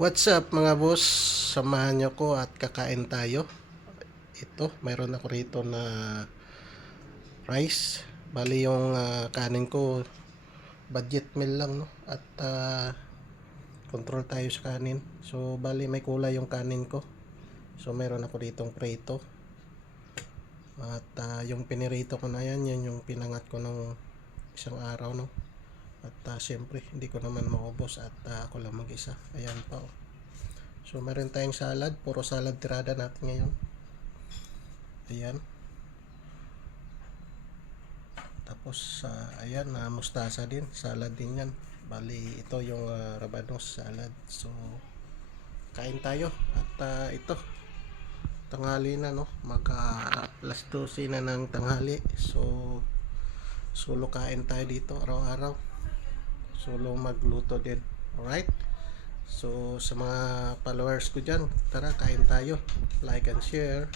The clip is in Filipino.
What's up mga boss? Samahan nyo ko at kakain tayo. Ito, mayroon ako rito na rice. Bali yung kanin ko, budget meal lang, no? At control tayo sa kanin. So bali may kulay yung kanin ko. So mayroon ako ditong prito. At yung pinirito ko na yan, yan yung pinangat ko ng isang araw, no? At siyempre hindi ko naman maubos at ako lang mag-isa. Ayan pa, oh. So meron tayong salad, puro salad tirada natin ngayon. Ayan. Tapos ayan, mustasa din, salad din yan. Bali ito yung rabanos salad. So kain tayo at ito tanghali na, no, mag alas 12 na ng tanghali. So solo kain tayo dito araw-araw, solo magluto din. Alright, so sa mga followers ko dyan, tara kain tayo, like and share.